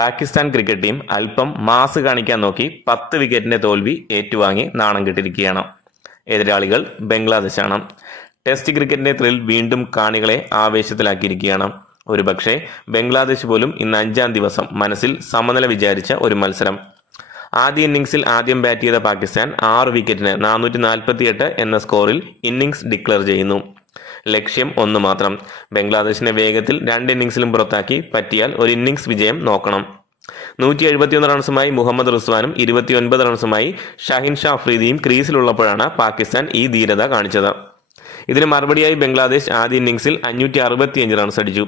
Pakistan cricket team അല്പം mass കാണിക്കാൻ നോക്കി പത്ത് വിക്കറ്റിന്റെ തോൽവി ഏറ്റുവാങ്ങി നാണം കെട്ടിരിക്കുകയാണ്. എതിരാളികൾ ബംഗ്ലാദേശാണ്. ടെസ്റ്റ് ക്രിക്കറ്റിന്റെ ത്രിൽ വീണ്ടും കാണികളെ ആവേശത്തിലാക്കിയിരിക്കുകയാണ്. ഒരുപക്ഷെ ബംഗ്ലാദേശ് പോലും ഇന്ന് അഞ്ചാം ദിവസം മനസ്സിൽ സമനില വിചാരിച്ച ഒരു മത്സരം. ആദ്യ ഇന്നിംഗ്സിൽ ആദ്യം ബാറ്റ് ചെയ്ത പാകിസ്ഥാൻ ആറ് വിക്കറ്റിന് നാനൂറ്റി നാൽപ്പത്തിയെട്ട് എന്ന സ്കോറിൽ ഇന്നിംഗ്സ് ഡിക്ലെയർ ചെയ്യുന്നു. ലക്ഷ്യം ഒന്ന് മാത്രം. ബംഗ്ലാദേശിനെ വേഗത്തിൽ രണ്ട് ഇന്നിംഗ്സിലും പുറത്താക്കി. പറ്റിയാൽ ഒരു ഇന്നിംഗ്സ് വിജയം നോക്കണം. നൂറ്റി എഴുപത്തിയൊന്ന് റൺസുമായി മുഹമ്മദ് റിസ്വാനും ഇരുപത്തിയൊൻപത് റൺസുമായി ഷാഹിൻ ഷാ അഫ്രീദിയും ക്രീസിലുള്ളപ്പോഴാണ് പാകിസ്ഥാൻ ഈ ധീരത കാണിച്ചത്. ഇതിന് മറുപടിയായി ബംഗ്ലാദേശ് ആദ്യ ഇന്നിംഗ്സിൽ അഞ്ഞൂറ്റി അറുപത്തിയഞ്ച് റൺസ് അടിച്ചു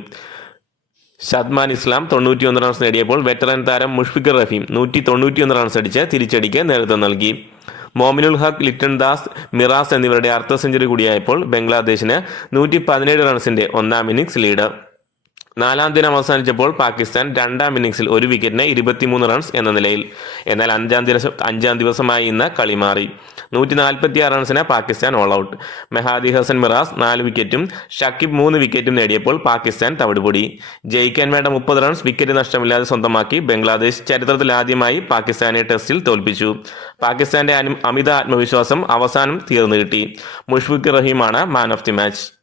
ഷദ്മാൻ ഇസ്ലാം തൊണ്ണൂറ്റിയൊന്ന് റൺസ് നേടിയപ്പോൾ വെറ്ററൻ താരം മുഷ്ഫിഖർ റഹീം നൂറ്റി തൊണ്ണൂറ്റിയൊന്ന് റൺസ് അടിച്ച് തിരിച്ചടിക്ക് നേതൃത്വം നൽകി. മോമിനുൽ ഹക്ക് ലിറ്റൺ ദാസ് മിറാസ് എന്നിവരുടെ അർദ്ധ സെഞ്ചുറി കൂടിയായപ്പോൾ ബംഗ്ലാദേശിന് നൂറ്റി പതിനേഴ് റൺസിന്റെ ഒന്നാം ഇന്നിംഗ്സ് ലീഡ് നാലാം ദിനം അവസാനിച്ചപ്പോൾ പാകിസ്ഥാൻ രണ്ടാം ഇന്നിംഗ്സിൽ ഒരു വിക്കറ്റിന് ഇരുപത്തിമൂന്ന് റൺസ് എന്ന നിലയിൽ. എന്നാൽ അഞ്ചാം ദിവസം അഞ്ചാം ദിവസമായി ഇന്ന് കളി മാറി. നൂറ്റി നാൽപ്പത്തി ആറ് റൺസിന് പാകിസ്ഥാൻ ഓൾ ഔട്ട് മെഹാദി ഹസൻ മിറാസ് നാല് വിക്കറ്റും ഷക്കിബ് മൂന്ന് വിക്കറ്റും നേടിയപ്പോൾ പാകിസ്ഥാൻ തവിടുപൊടി. ജയിക്കാൻ വേണ്ട മുപ്പത് റൺസ് വിക്കറ്റ് നഷ്ടമില്ലാതെ സ്വന്തമാക്കി ബംഗ്ലാദേശ് ചരിത്രത്തിൽ ആദ്യമായി പാകിസ്ഥാനെ ടെസ്റ്റിൽ തോൽപ്പിച്ചു. പാകിസ്ഥാന്റെ അമിത ആത്മവിശ്വാസം അവസാനം തീർന്നു കിട്ടി. മുഷ്ഫിഖ് റഹീമാണ് മാൻ ഓഫ് ദി മാച്ച്